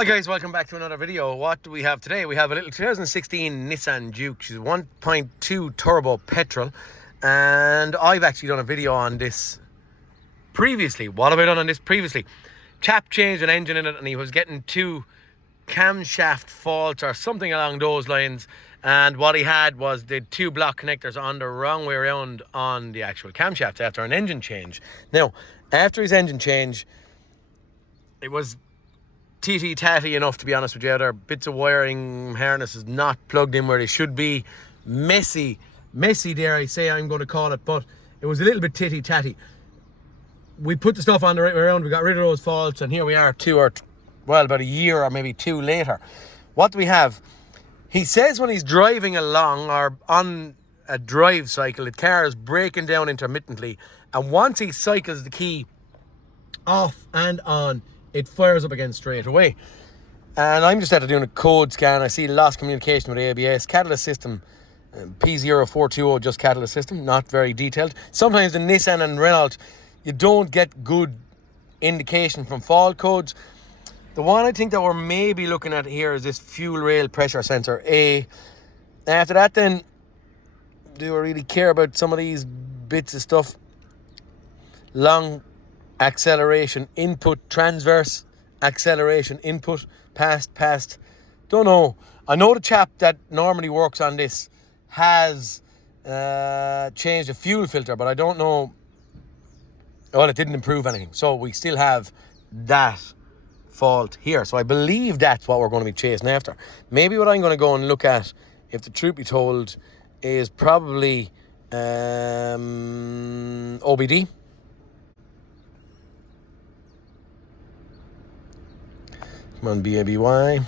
Hi guys, welcome back to another video. What do we have today? We have a little 2016 Nissan Juke. She's 1.2 turbo petrol, and I've actually done a video on this previously. What have I done on this previously? Chap changed an engine in it and he was getting two camshaft faults or something along those lines, and what he had was the two block connectors on the wrong way around on the actual camshaft after an engine change. Now, after his engine change, it was tatty enough, to be honest with you. There are bits of wiring harnesses not plugged in where they should be. Messy dare I say, I'm going to call it, but it was a little bit tatty. We put the stuff on the right way around, we got rid of those faults, and here we are about a year or maybe two later. What do we have? He says when he's driving along or on a drive cycle, the car is breaking down intermittently, and once he cycles the key off and on, it fires up again straight away. And I'm just after doing a code scan. I see lost communication with ABS, catalyst system, P0420, just catalyst system, not very detailed. Sometimes the Nissan and Renault, you don't get good indication from fault codes. The one I think that we're maybe looking at here is this fuel rail pressure sensor A. After that, then, do I really care about some of these bits of stuff? Long acceleration input, transverse acceleration input, past, don't know. I know the chap that normally works on this has changed the fuel filter, but I don't know. Well, it didn't improve anything, so we still have that fault here. So I believe that's what we're going to be chasing after. Maybe what I'm going to go and look at, if the truth be told, is probably OBD. Come on, BABY.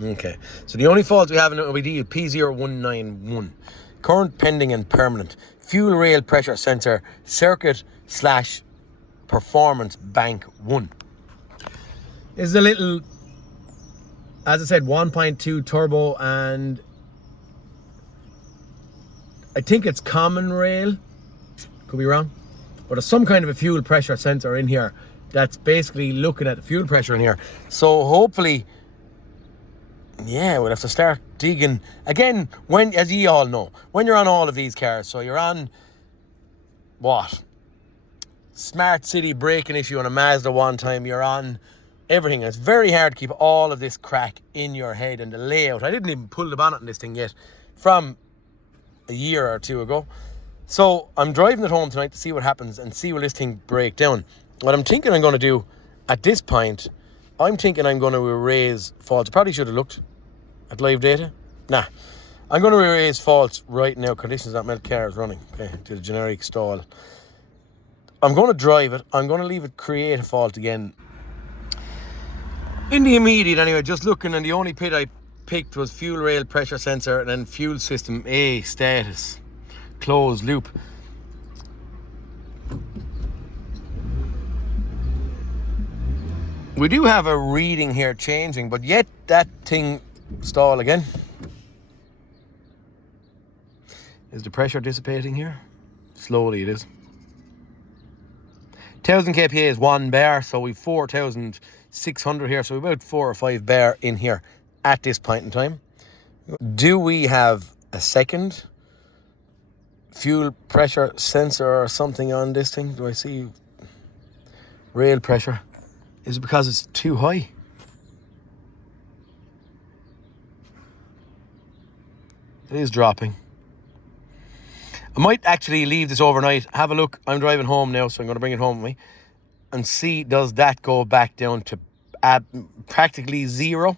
Okay, so the only faults we have in OBD is P0191. Current pending and permanent. Fuel rail pressure sensor, circuit / performance bank 1. This is a little, as I said, 1.2 turbo, and I think it's common rail. Could be wrong. But there's some kind of a fuel pressure sensor in here that's basically looking at the fuel pressure in here. So hopefully, yeah, we'll have to start digging again. When, as you all know, when you're on all of these cars, so you're on what? Smart City braking issue on a Mazda one time, you're on everything. It's very hard to keep all of this crack in your head and the layout. I didn't even pull the bonnet on this thing yet from a year or two ago. So I'm driving it home tonight to see what happens and see will this thing break down. What I'm thinking I'm going to do at this point, I'm thinking I'm going to erase faults. I probably should have looked at live data. Nah. I'm going to erase faults right now. Conditions that my car is running. Okay, to the generic stall. I'm going to drive it. I'm going to leave it create a fault again. In the immediate anyway, just looking, and the only pit I picked was fuel rail pressure sensor and then fuel system A status. Closed loop. We do have a reading here changing, but yet that thing stall again. Is the pressure dissipating here? Slowly it is. 1000 kPa is 1 bar, so we've 4,600 here, so we've about 4 or 5 bar in here at this point in time. Do we have a second fuel pressure sensor or something on this thing? Do I see rail pressure? Is it because it's too high? It is dropping. I might actually leave this overnight, have a look. I'm driving home now, so I'm going to bring it home with me and see, does that go back down to practically zero?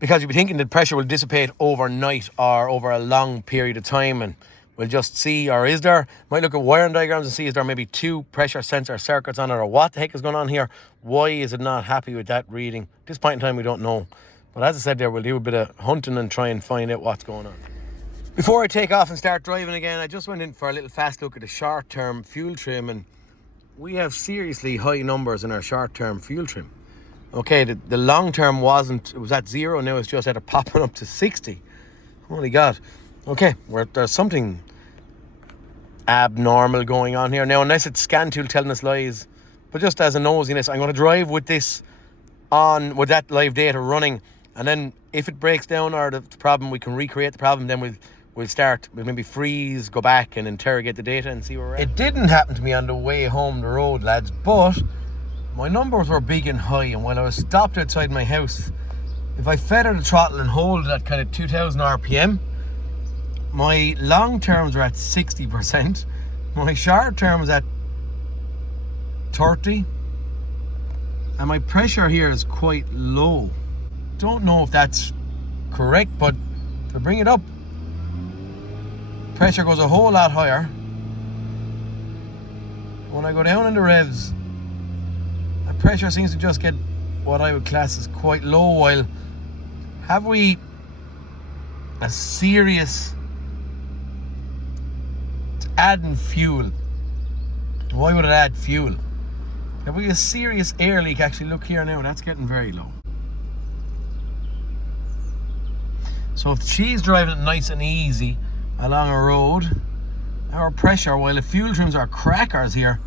Because you'll be thinking that pressure will dissipate overnight or over a long period of time, and we'll just see, or is there, might look at wiring diagrams and see, is there maybe two pressure sensor circuits on it, or what the heck is going on here? Why is it not happy with that reading? At this point in time, we don't know. But as I said there, we'll do a bit of hunting and try and find out what's going on. Before I take off and start driving again, I just went in for a little fast look at the short-term fuel trim, and we have seriously high numbers in our short-term fuel trim. Okay, the long-term wasn't, it was at 0, now it's just at popping up to 60. Holy God. Okay, there's something abnormal going on here. Now, unless it's scan tool telling us lies, but just as a nosiness, I'm going to drive with this on with that live data running, and then if it breaks down or the problem, we can recreate the problem. Then we'll maybe freeze, go back and interrogate the data and see where we're at. It didn't happen to me on the way home the road, lads, but my numbers were big and high, and while I was stopped outside my house, if I feather the throttle and hold it at kind of 2000 RPM, my long terms are at 60%, my short term is at 30, and my pressure here is quite low. Don't know if that's correct, but to bring it up, pressure goes a whole lot higher. When I go down in the revs, the pressure seems to just get what I would class as quite low. While have we a serious, it's adding fuel. Why would it add fuel? Have we a serious air leak? Actually, look here now, that's getting very low. So if she's driving it nice and easy along a road, our pressure, while the fuel trims are crackers here,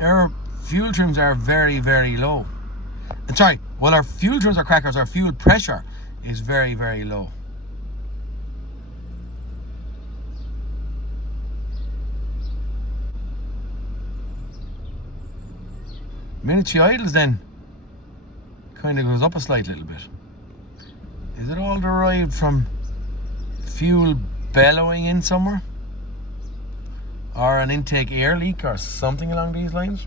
our fuel trims are very, very low. And sorry, while our fuel trims are crackers, our fuel pressure is very, very low. The minute she idles, then kind of goes up a slight little bit. Is it all derived from fuel bellowing in somewhere, or an intake air leak or something along these lines?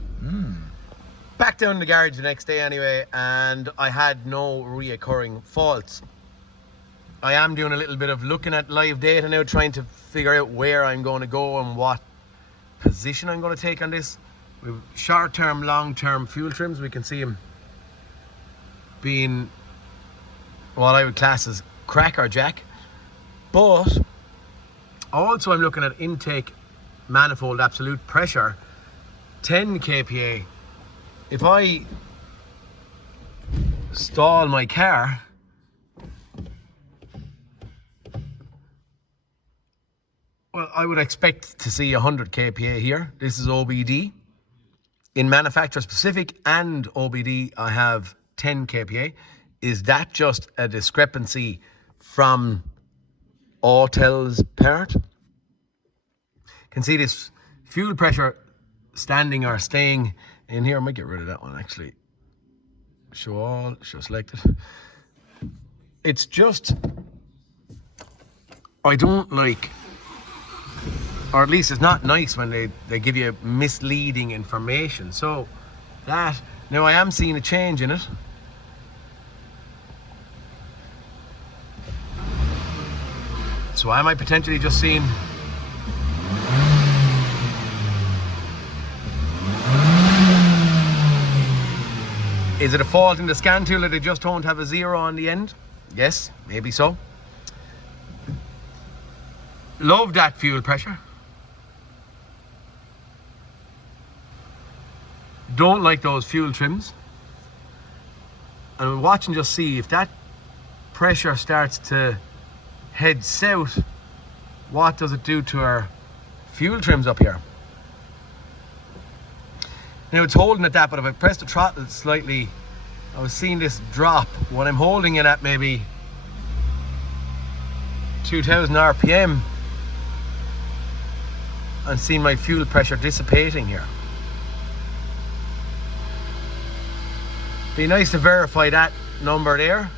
Back down in the garage the next day anyway, and I had no reoccurring faults. I am doing a little bit of looking at live data now, trying to figure out where I'm going to go and what position I'm going to take on this. With short-term, long-term fuel trims, we can see them being what I would class as crackerjack. But also I'm looking at intake manifold absolute pressure, 10 kPa. If I stall my car, well, I would expect to see 100 kPa here. This is OBD. In manufacturer specific and OBD, I have 10 kPa. Is that just a discrepancy from Autel's part? Can see this fuel pressure standing or staying in here. I might get rid of that one actually. Show all, show selected. It's just, I don't like, or at least it's not nice when they give you misleading information. So that, now I am seeing a change in it. So am I potentially just seeing is it a fault in the scan tool that they just don't have a 0 on the end? Yes, maybe so. Love that fuel pressure. Don't like those fuel trims. And we'll watch and just see if that pressure starts to head south, what does it do to our fuel trims up here? Now it's holding at that, but if I press the throttle slightly, I was seeing this drop. When I'm holding it at maybe 2000 RPM, I'm seeing my fuel pressure dissipating here. Be nice to verify that number there.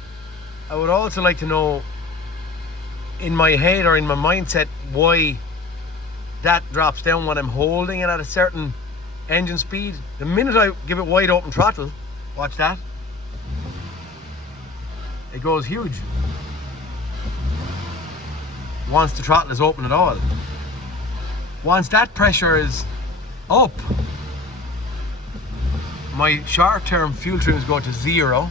I would also like to know in my head or in my mindset why that drops down when I'm holding it at a certain engine speed. The minute I give it wide open throttle, watch that, it goes huge once the throttle is open at all. Once that pressure is up, my short-term fuel trims go to 0.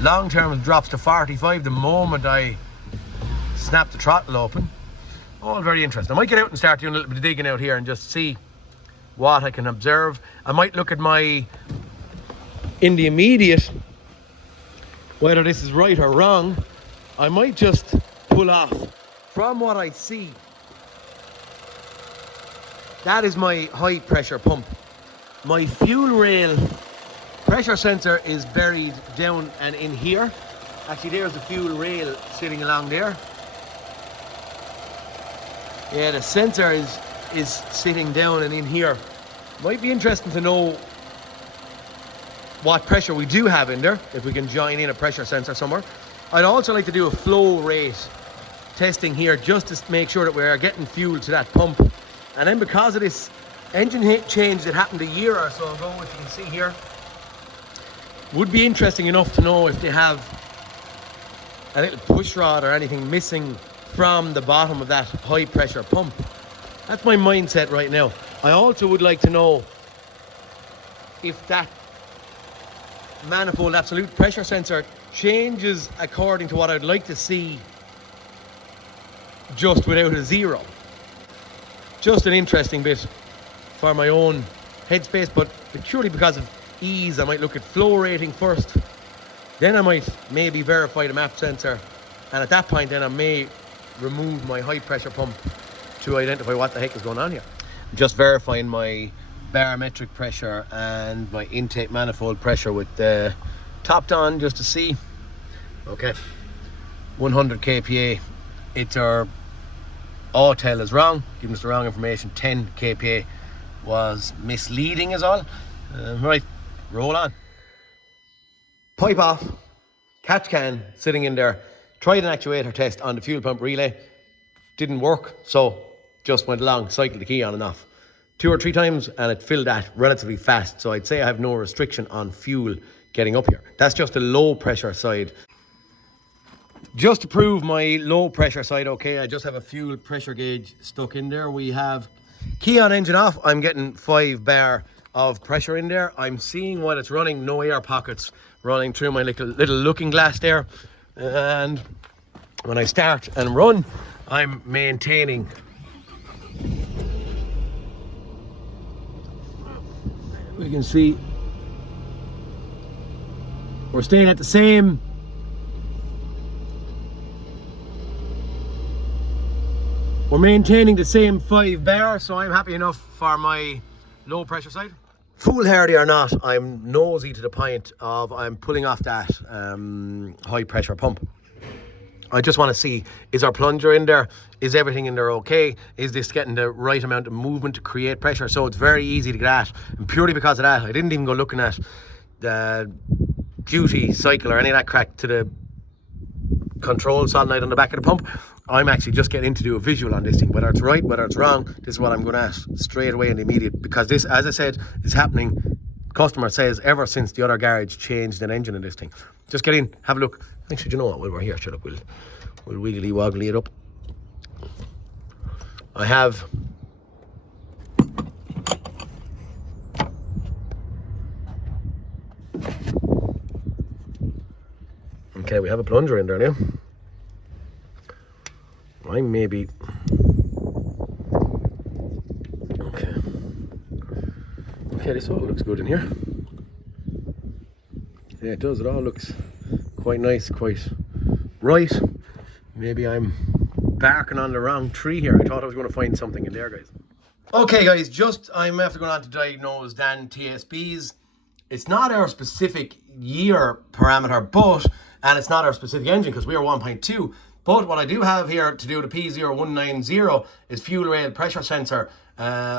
Long-term drops to 45 the moment I snap the throttle open. All very interesting. I might get out and start doing a little bit of digging out here and just see what I can observe. I might look at my, in the immediate, whether this is right or wrong. I might just pull off. From what I see, that is my high pressure pump. My fuel rail pressure sensor is buried down and in here. Actually, there's the fuel rail sitting along there. Yeah, the sensor is sitting down and in here. Might be interesting to know what pressure we do have in there, if we can join in a pressure sensor somewhere. I'd also like to do a flow rate testing here just to make sure that we're getting fuel to that pump. And then because of this engine change that happened a year or so ago, which you can see here, would be interesting enough to know if they have a little push rod or anything missing from the bottom of that high pressure pump. That's my mindset right now. I also would like to know if that manifold absolute pressure sensor changes according to what I'd like to see just without a zero. Just an interesting bit for my own headspace, but purely because of ease, I might look at flow rating first. Then I might maybe verify the map sensor, and at that point then I may remove my high pressure pump to identify what the heck is going on here. Just verifying my barometric pressure and my intake manifold pressure with the topped on just to see. Okay, 100 kPa. It's our autel is wrong, giving us the wrong information. 10 kPa was misleading is all. Right, roll on. Pipe off, catch can sitting in there. Tried an actuator test on the fuel pump relay, didn't work, so just went along, cycled the key on and off 2 or 3 times, and it filled that relatively fast. So I'd say I have no restriction on fuel getting up here. That's just the low pressure side. Just to prove my low pressure side okay, I just have a fuel pressure gauge stuck in there. We have key on, engine off. I'm getting 5 bar of pressure in there. I'm seeing while it's running, no air pockets running through my little looking glass there. And when I start and run, I'm maintaining we can see we're staying at the same we're maintaining the same 5 bar, so I'm happy enough for my low pressure side. Foolhardy or not, I'm nosy to the point of I'm pulling off that high pressure pump. I just want to see, is our plunger in there? Is everything in there okay? Is this getting the right amount of movement to create pressure? So it's very easy to get at. And purely because of that, I didn't even go looking at the duty cycle or any of that crack to the control solenoid on the back of the pump. I'm actually just getting in to do a visual on this thing. Whether it's right, whether it's wrong, this is what I'm going to ask straight away in the immediate. Because this, as I said, is happening, customer says, ever since the other garage changed an engine in this thing. Just get in, have a look. Actually, you know what, while we're here, sure, look, we'll wiggly woggly it up. I have okay, we have a plunger in there now. I maybe okay, this all looks good in here. Yeah, it does. It all looks quite nice, quite right. Maybe I'm barking on the wrong tree here. I thought I was going to find something in there, guys. Okay, guys, I'm after going on to diagnose Dan TSBs. It's not our specific year parameter, and it's not our specific engine because we are 1.2. But what I do have here to do the P0190 is fuel rail pressure sensor.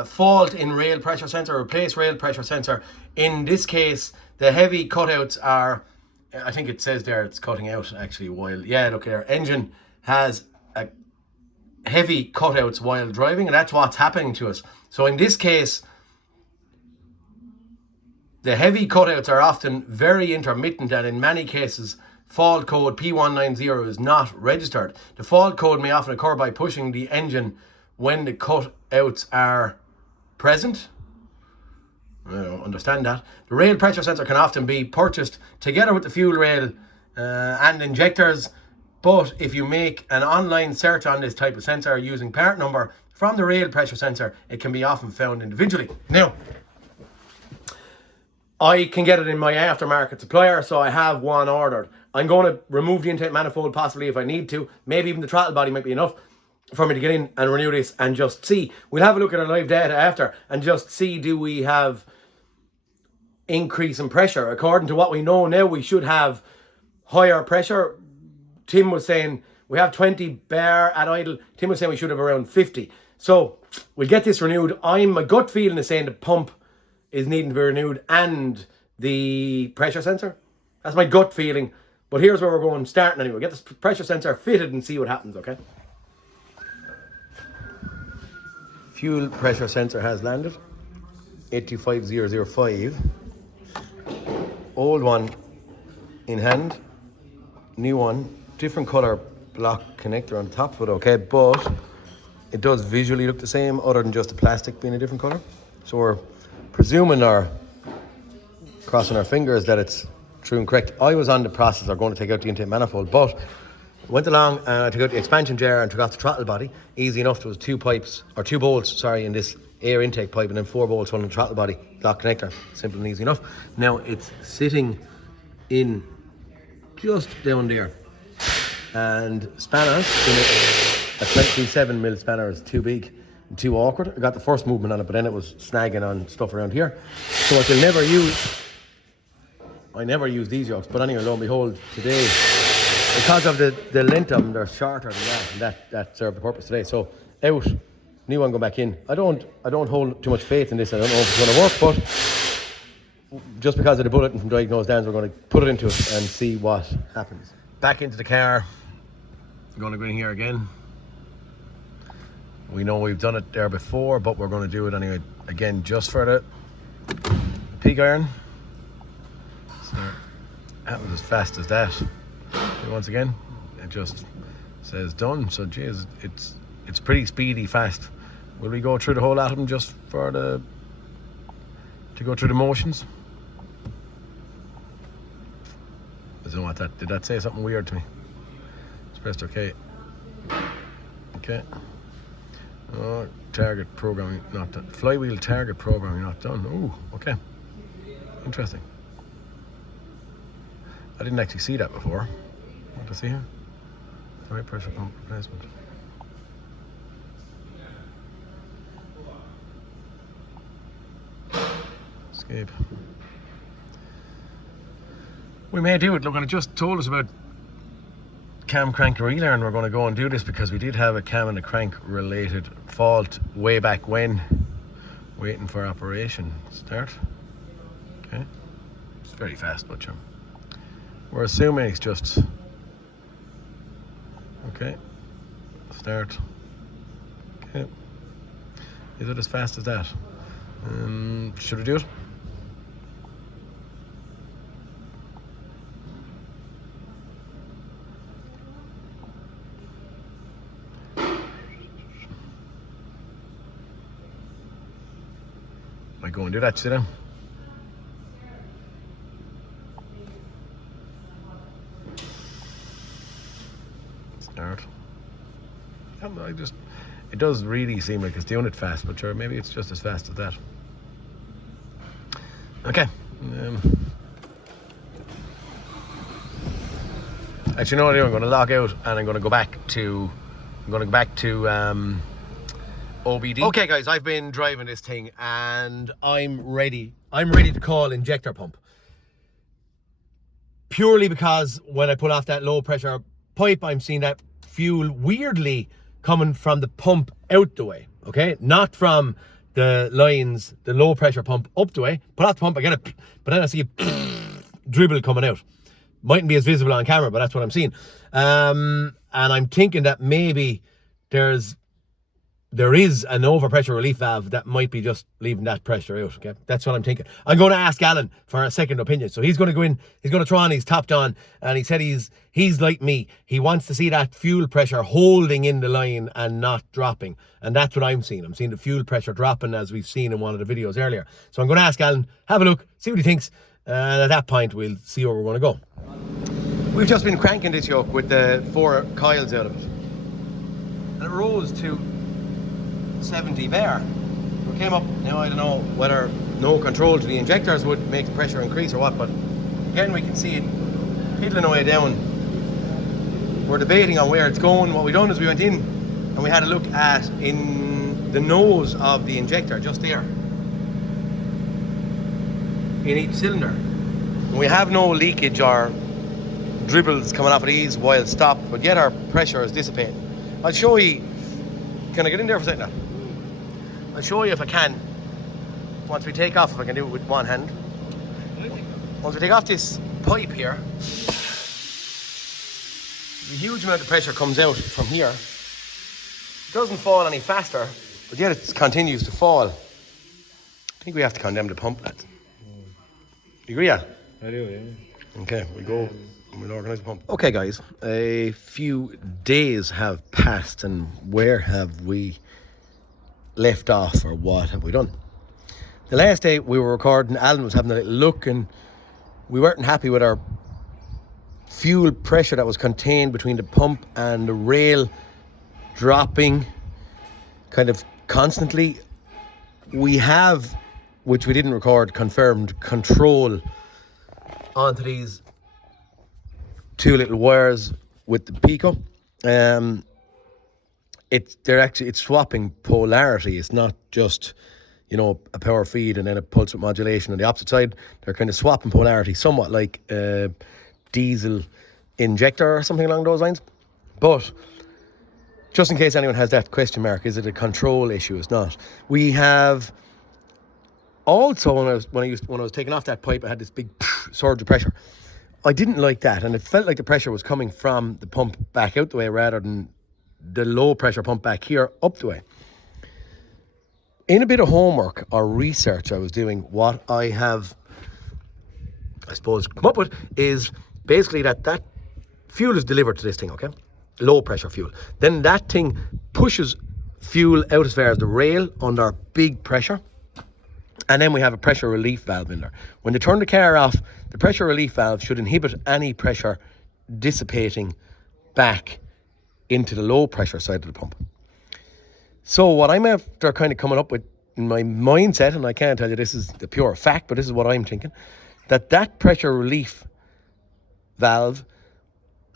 Fault in rail pressure sensor, replace rail pressure sensor. In this case, the heavy cutouts are, I think it says there it's cutting out actually while, yeah, look here, engine has a heavy cutouts while driving, and that's what's happening to us. So in this case, the heavy cutouts are often very intermittent, and in many cases, fault code P190 is not registered. The fault code may often occur by pushing the engine when the cutouts are present. I don't understand that. The rail pressure sensor can often be purchased together with the fuel rail and injectors, but if you make an online search on this type of sensor using part number from the rail pressure sensor, it can be often found individually. Now, I can get it in my aftermarket supplier, so I have one ordered. I'm going to remove the intake manifold possibly if I need to. Maybe even the throttle body might be enough for me to get in and renew this and just see. We'll have a look at our live data after and just see, do we have increase in pressure. According to what we know now, we should have higher pressure. Tim was saying we have 20 bar at idle. Tim was saying we should have around 50. So we'll get this renewed. My gut feeling is saying the pump is needing to be renewed and the pressure sensor. That's my gut feeling. But here's where we're going, starting anyway. Get this pressure sensor fitted and see what happens, okay? Fuel pressure sensor has landed. 825005. Old one in hand. New one. Different colour block connector on top of it, okay? But it does visually look the same other than just the plastic being a different colour. So we're presuming or crossing our fingers that it's true and correct. I was on the process of going to take out the intake manifold, but went along and I took out the expansion jar and took off the throttle body. Easy enough. There was two bolts, in this air intake pipe, and then 4 bolts on the throttle body lock connector. Simple and easy enough. Now it's sitting in just down there, and spanners in it, a 27mm spanner is too big and too awkward. I got the first movement on it, but then it was snagging on stuff around here. So I never use these yokes, but anyway, lo and behold, today, because of the length of them, they're shorter than that, and that served the purpose today. So out, new one going back in. I don't hold too much faith in this. I don't know if it's going to work, but just because of the bulletin from Diagnosing, we're going to put it into it and see what happens. Back into the car. I'm going to go in here again. We know we've done it there before, but we're going to do it anyway again just for the pig iron. So that was as fast as that. Once again, it just says done. So geez, it's pretty speedy, fast. Will we go through the whole lot of them just for to go through the motions? I don't know what that did. That say something weird to me? It's pressed OK. Okay. Oh, target programming not done. Flywheel target programming not done. Oh, okay. Interesting. I didn't actually see that before. What to see here? High pressure pump replacement. Escape. We may do it. Look, and it just told us about cam, crank, and relearn. We're going to go and do this because we did have a cam and a crank related fault way back when. Waiting for operation. Start. Okay. It's very fast, but sure. We're assuming it's just okay. Start. Okay. Is it as fast as that? Should we do it? Might go and do that, sit down. Start. It does really seem like it's doing it fast, but sure, maybe it's just as fast as that. Okay. Actually, no, I'm going to log out and I'm going to go back to OBD. Okay, guys, I've been driving this thing and I'm ready. I'm ready to call injector pump. Purely because when I pull off that low pressure pipe, I'm seeing that fuel weirdly coming from the pump out the way, okay? Not from the lines, the low pressure pump up the way. Pull off the pump, I get it, but then I see a dribble coming out. Mightn't be as visible on camera, but that's what I'm seeing. And I'm thinking that maybe there is an overpressure relief valve that might be just leaving that pressure out, okay? That's what I'm thinking. I'm going to ask Alan for a second opinion. So he's going to go in, he's going to throw on his top on, and he said he's like me. He wants to see that fuel pressure holding in the line and not dropping. And that's what I'm seeing. I'm seeing the fuel pressure dropping as we've seen in one of the videos earlier. So I'm going to ask Alan, have a look, see what he thinks. And at that point, we'll see where we're going to go. We've just been cranking this yoke with the 4 coils out of it. And it rose to 70 bar. We came up, now I don't know whether no control to the injectors would make the pressure increase or what, but again we can see it piddling away down. We're debating on where it's going. What we done is we went in and we had a look at in the nose of the injector, just there. in each cylinder. And we have no leakage or dribbles coming off of these while stopped, but yet our pressure is dissipating. I'll show you. Can I get in there for a second now? I'll show you if I can. Once we take off, if I can do it with one hand. Once we take off this pipe here, a huge amount of pressure comes out from here. It doesn't fall any faster, but yet it continues to fall. I think we have to condemn the pump, lads. You agree, yeah? I do, yeah. Okay, we go and we'll organise the pump. Okay, guys, a few days have passed, and where have we left off, or what have we done? The last day we were recording, Alan was having a little look, and we weren't happy with our fuel pressure that was contained between the pump and the rail dropping kind of constantly. We have, which we didn't record, confirmed control onto these two little wires with the Pico. It's swapping polarity. It's not just, you know, a power feed and then a pulse width modulation on the opposite side. They're kind of swapping polarity, somewhat like a diesel injector or something along those lines. But just in case anyone has that question mark, is it a control issue? It's not. We have also, when I was taking off that pipe, I had this big surge of pressure. I didn't like that, and it felt like the pressure was coming from the pump back out the way rather than the low pressure pump back here up the way. In a bit of homework or research I was doing, what I have, I suppose, come up with is basically that fuel is delivered to this thing, okay? Low pressure fuel. Then that thing pushes fuel out as far as the rail under big pressure. And then we have a pressure relief valve in there. When they turn the car off, the pressure relief valve should inhibit any pressure dissipating back into the low pressure side of the pump. So what I'm after kind of coming up with in my mindset, and I can't tell you this is the pure fact, but this is what I'm thinking, that pressure relief valve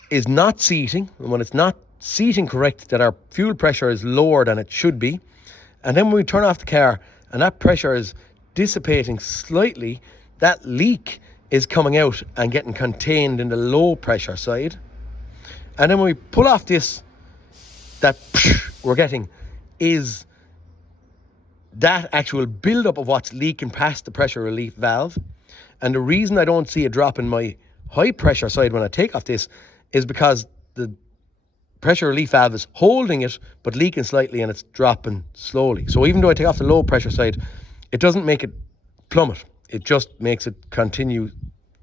is not seating, and when it's not seating correct, that our fuel pressure is lower than it should be. And then when we turn off the car and that pressure is dissipating slightly, that leak is coming out and getting contained in the low pressure side. And then when we pull off this, that we're getting is that actual build-up of what's leaking past the pressure relief valve. And the reason I don't see a drop in my high pressure side when I take off this is because the pressure relief valve is holding it but leaking slightly, and it's dropping slowly. So even though I take off the low pressure side, it doesn't make it plummet. It just makes it continue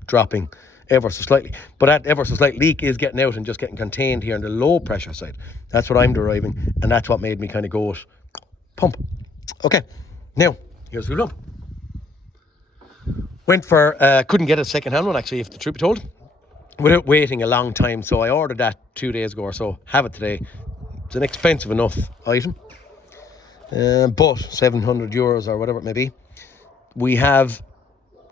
dropping ever so slightly. But that ever so slight leak is getting out and just getting contained here on the low pressure side. That's what I'm deriving, and that's what made me kind of go with pump. Okay, now here's the pump. Went for, couldn't get a second hand one actually, if the truth be told, without waiting a long time. So I ordered that 2 days ago or so, have it today. It's an expensive enough item, but 700 euros or whatever it may be. We have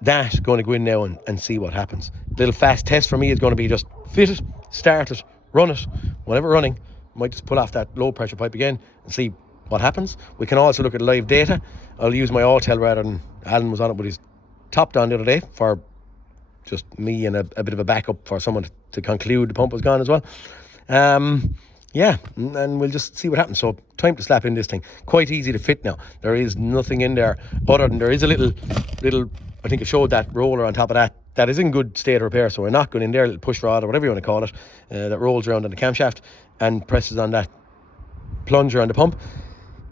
that going to go in now and see what happens. Little fast test for me is going to be just fit it, start it, run it. Whenever running, might just pull off that low pressure pipe again and see what happens. We can also look at live data. I'll use my Autel rather than Alan was on it with his top down the other day for just me and a bit of a backup for someone to conclude the pump was gone as well. Yeah, and we'll just see what happens. So time to slap in this thing. Quite easy to fit now. There is nothing in there other than there is a little, I think I showed that roller on top of that. That is in good state of repair, so we're not going in there, a little push rod or whatever you want to call it, that rolls around on the camshaft and presses on that plunger on the pump.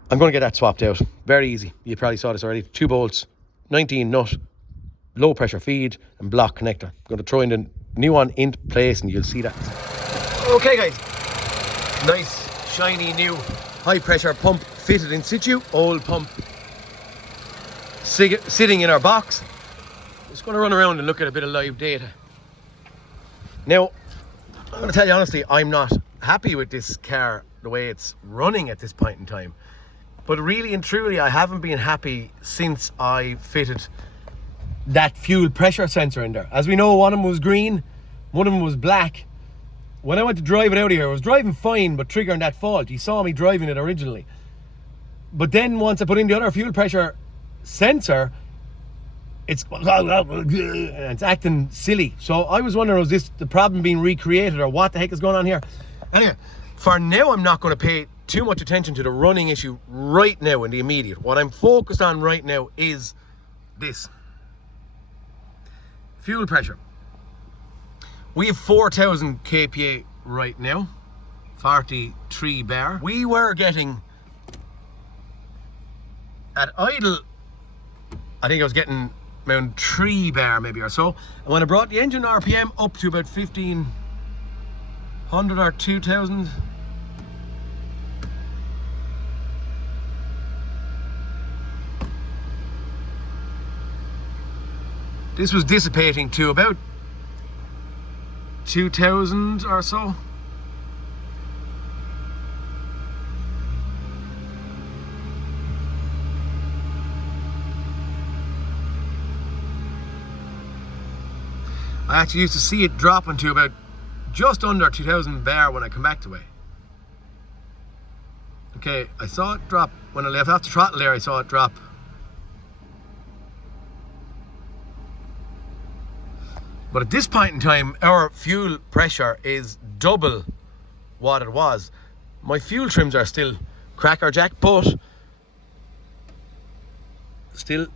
I'm going to get that swapped out. Very easy. You probably saw this already. 2 bolts, 19 nut, low pressure feed and block connector. I'm going to throw in the new one into place and you'll see that. Okay guys, nice shiny new high pressure pump fitted in situ. Old pump sitting in our box. Just going to run around and look at a bit of live data. Now, I'm going to tell you honestly, I'm not happy with this car the way it's running at this point in time. But really and truly, I haven't been happy since I fitted that fuel pressure sensor in there. As we know, one of them was green, one of them was black. When I went to drive it out of here, I was driving fine, but triggering that fault. You saw me driving it originally. But then once I put in the other fuel pressure sensor, it's acting silly. So I was wondering, was this the problem being recreated, or what the heck is going on here? Anyway, for now I'm not going to pay too much attention to the running issue right now in the immediate. What I'm focused on right now is this. Fuel pressure. We have 4,000 kPa right now, 43 bar. We were getting, at idle, I think I was getting around 3 bar maybe or so. And when I brought the engine RPM up to about 1,500 or 2,000, this was dissipating to about 2,000 or so. I actually used to see it dropping to about just under 2,000 bar when I come back to it. Okay, I saw it drop when I left off the throttle there. I saw it drop. But at this point in time, our fuel pressure is double what it was. My fuel trims are still crackerjack, but still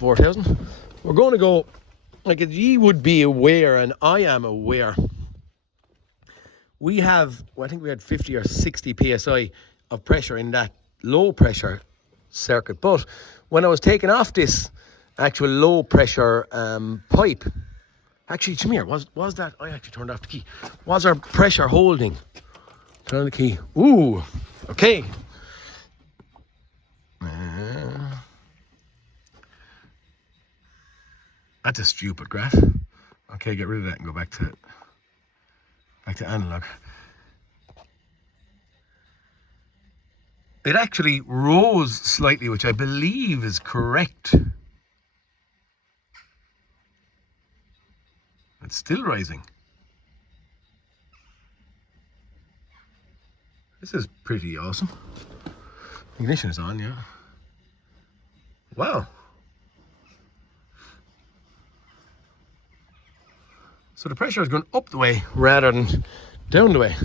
4,000. We're going to go, like ye would be aware, and I am aware, we have, well, I think we had 50 or 60 psi of pressure in that low pressure circuit. But when I was taking off this actual low pressure pipe, actually, come here, was that, I actually turned off the key, was our pressure holding? Turn on the key. Ooh, okay. That's a stupid graph. Okay, get rid of that and go back to analog. It actually rose slightly, which I believe is correct. It's still rising. This is pretty awesome. Ignition is on, yeah. Wow. So the pressure is going up the way rather than down the way.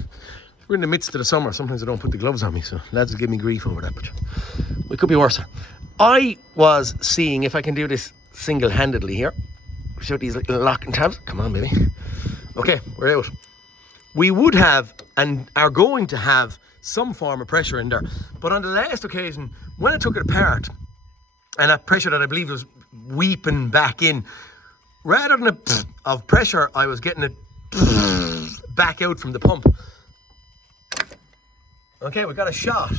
We're in the midst of the summer. Sometimes I don't put the gloves on me, so lads will give me grief over that, but it could be worse. I was seeing if I can do this single-handedly here. Shoot these little locking tabs. Come on, baby. Okay, we're out. We would have and are going to have some form of pressure in there. But on the last occasion, when I took it apart, and that pressure that I believe was weeping back in, rather than of pressure, I was getting it back out from the pump. Okay, we got a shot,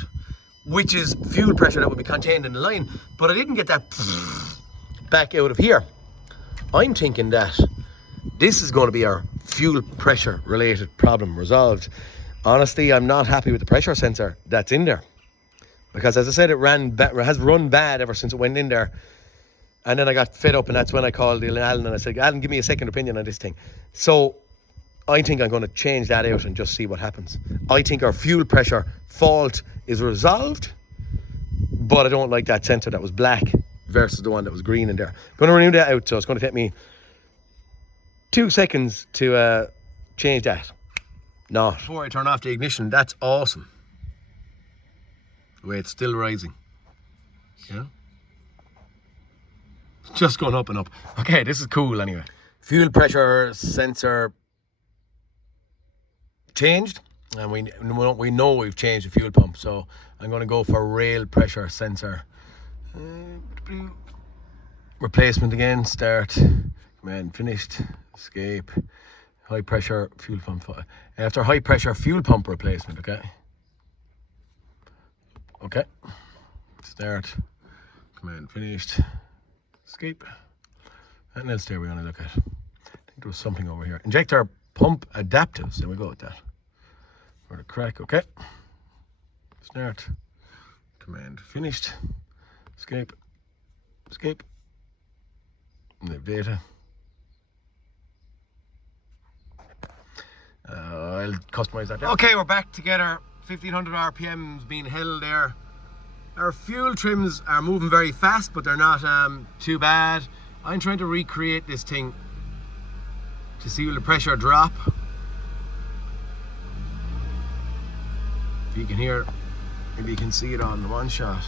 which is fuel pressure that would be contained in the line, but I didn't get that back out of here. I'm thinking that this is going to be our fuel pressure related problem resolved. Honestly, I'm not happy with the pressure sensor that's in there, because as I said, it has run bad ever since it went in there. And then I got fed up, and that's when I called Alan and I said, Alan, give me a second opinion on this thing. So I think I'm going to change that out and just see what happens. I think our fuel pressure fault is resolved, but I don't like that sensor that was black versus the one that was green in there. I'm going to renew that out, so it's going to take me 2 seconds to change that. Not. Before I turn off the ignition, that's awesome. The way it's still rising. Yeah. Just going up and up. Okay, this is cool anyway. Fuel pressure sensor changed, and we know we've changed the fuel pump, so I'm going to go for rail pressure sensor replacement again. Start, command finished, escape, high pressure fuel pump. After high pressure fuel pump replacement, okay, start, command finished, escape. And else there we're going to look at. I think there was something over here. Injector pump adapters. There we go with that. For the crack, okay. Start. Command finished. Escape. Escape. Live data. I'll customize that. Okay, we're back together. 1500 RPMs being held there. Our fuel trims are moving very fast, but they're not too bad. I'm trying to recreate this thing to see will the pressure drop. If you can hear, maybe you can see it on the one shot.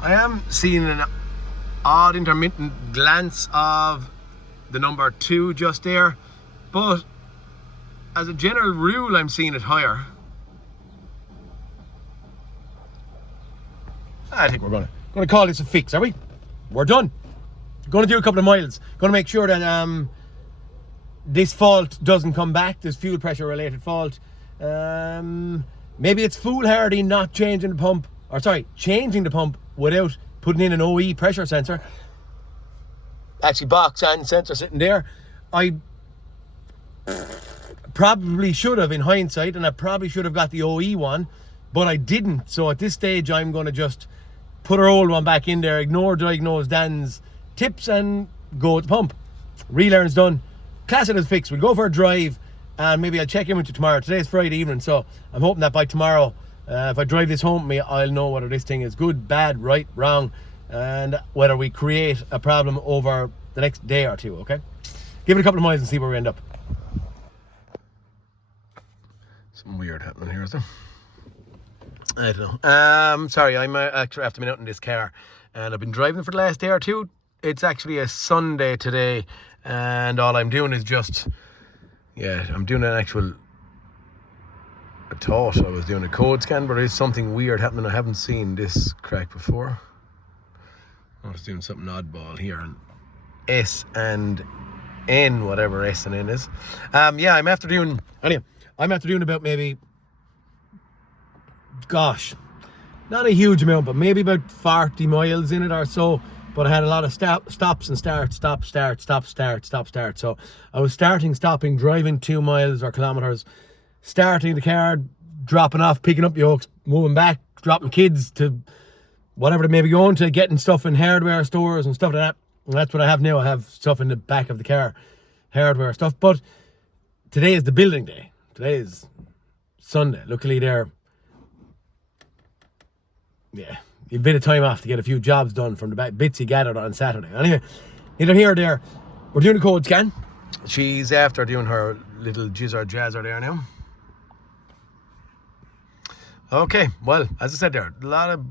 I am seeing an odd intermittent glance of the number 2 just there, but as a general rule I'm seeing it higher. I think we're gonna call this a fix, are we? We're done. Gonna do a couple of miles. Gonna make sure that this fault doesn't come back, this fuel pressure related fault. Maybe it's foolhardy not changing the pump, or sorry, changing the pump without putting in an OE pressure sensor. Actually, box and sensor sitting there. I probably should have in hindsight, and I probably should have got the OE one, but I didn't. So at this stage, I'm going to just put our old one back in there, ignore Diagnose Dan's tips, and go with the pump. Relearn's done. Class it as fixed. We'll go for a drive, and maybe I'll check in with you tomorrow. Today's Friday evening, so I'm hoping that by tomorrow, if I drive this home with me, I'll know whether this thing is good, bad, right, wrong, and whether we create a problem over the next day or two, okay? Give it a couple of miles and see where we end up. Something weird happening here, is there? I don't know. Sorry, I'm actually after been out in this car, and I've been driving for the last day or two. It's actually a Sunday today, and all I'm doing is just, I'm doing an actual, I thought I was doing a code scan, but there's something weird happening. I haven't seen this crack before. I was doing something oddball here, and S and N, whatever S and N is. I'm after doing about maybe, gosh, not a huge amount, but maybe about 40 miles in it or so. But I had a lot of stops and starts, stop, start, stop, start, stop, start. So I was starting, stopping, driving 2 miles or kilometers, starting the car, dropping off, picking up yokes, moving back, dropping kids to whatever they may be going to, getting stuff in hardware stores and stuff like that. And that's what I have now. I have stuff in the back of the car, hardware stuff. But today is the building day. Today is Sunday. Luckily there, a bit of time off to get a few jobs done from the bits he gathered on Saturday. Anyway, either here or there, we're doing a code scan. She's after doing her little jizzer jazzer there now. Okay, well, as I said there, a lot of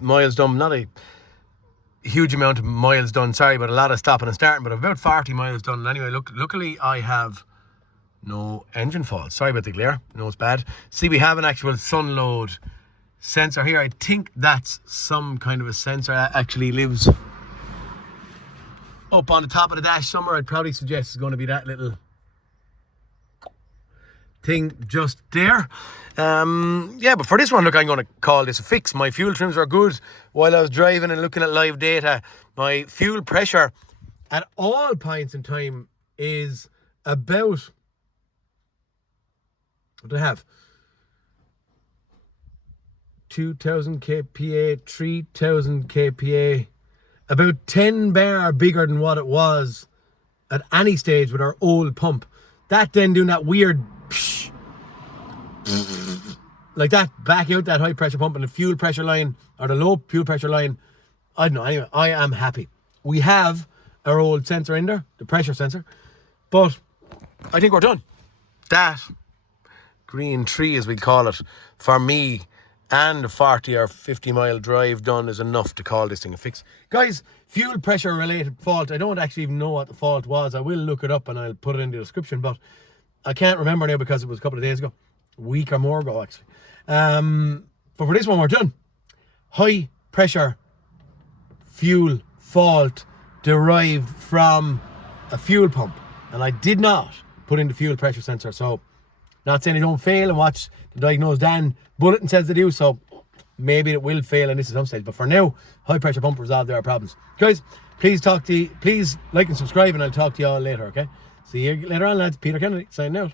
miles done, not a huge amount of miles done, sorry, but a lot of stopping and starting, but about 40 miles done. Anyway, luckily I have no engine fault. Sorry about the glare, no, it's bad. See, we have an actual sun load sensor here. I think that's some kind of a sensor that actually lives up on the top of the dash somewhere. I'd probably suggest it's going to be that little thing just there. But for this one, look, I'm going to call this a fix. My fuel trims are good. While I was driving and looking at live data, my fuel pressure at all points in time is about, what do I have? 2,000 kPa, 3,000 kPa, about 10 bar bigger than what it was at any stage with our old pump. That then doing that weird psh, like that, back out that high pressure pump and the fuel pressure line or the low fuel pressure line. I don't know. Anyway, I am happy. We have our old sensor in there, the pressure sensor, but I think we're done. That green tree, as we call it, for me, and a 40 or 50 mile drive done is enough to call this thing a fix. Guys, fuel pressure related fault. I don't actually even know what the fault was. I will look it up and I'll put it in the description, but I can't remember now because it was a couple of days ago, a week or more ago actually. But for this one, we're done. High pressure fuel fault derived from a fuel pump, and I did not put in the fuel pressure sensor. So not saying it don't fail, and watch the Diagnosing Dan bulletin says they do, so maybe it will fail in this at some stage. But for now, high pressure pump resolved our problems. Guys, please like and subscribe, and I'll talk to you all later, okay? See you later on, lads. Peter Kennedy signing out.